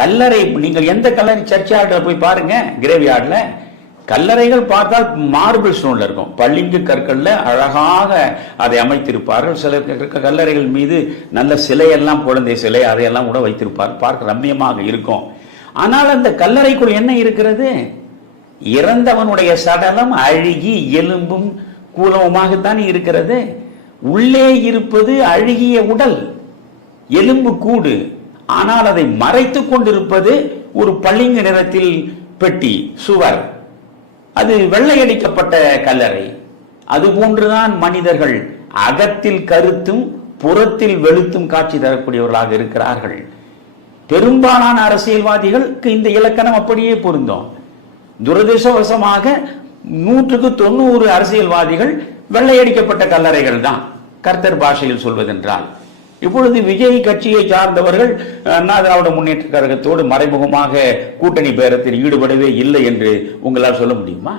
கல்லறை நீங்கள் எந்த கல்லறை சர்ச் யார்டில் போய் பாருங்க கிரேவ் யார்டில் கல்லறைகள் பார்த்தால் மார்பிள் ஸ்டோன்ல இருக்கும். பளிங்கு கற்கள்ல அழகாக அதை அமைத்திருப்பார்கள். சில கல்லறைகள் மீது நல்ல சிலையெல்லாம் குழந்தை சிலை அதையெல்லாம் கூட வைத்திருப்பார். பார்க்க ரம்மியமாக இருக்கும். ஆனால் அந்த கல்லறைக்குள் என்ன இருக்கிறது? இறந்தவனுடைய சடலம் அழுகி எலும்பும் கூலமுமாகத்தான் இருக்கிறது. உள்ளே இருப்பது அழுகிய உடல் எலும்பு கூடு. ஆனால் அதை மறைத்து கொண்டிருப்பது ஒரு பளிங்கு நிறத்தில் பெட்டி சுவர். அது வெள்ளையடிக்கப்பட்ட கல்லறை. அது போன்றுதான் மனிதர்கள் அகத்தில் கருத்தும் புறத்தில் வெளுத்தும் காட்சி தரக்கூடியவர்களாக இருக்கிறார்கள். பெரும்பாலான அரசியல்வாதிகளுக்கு இந்த இலக்கணம் அப்படியே பொருந்தும். துரதிருஷ்டவசமாக நூற்றுக்கு தொண்ணூறு அரசியல்வாதிகள் வெள்ளையடிக்கப்பட்ட கல்லறைகள் தான் கர்த்தர் பாஷையில் சொல்வதென்றால். இப்பொழுது விஜய் கட்சியை சார்ந்தவர்கள் அண்ணா திராவிட முன்னேற்ற கழகத்தோடு மறைமுகமாக கூட்டணி பேரத்தில் ஈடுபடவே இல்லை என்று உங்களால் சொல்ல முடியுமா?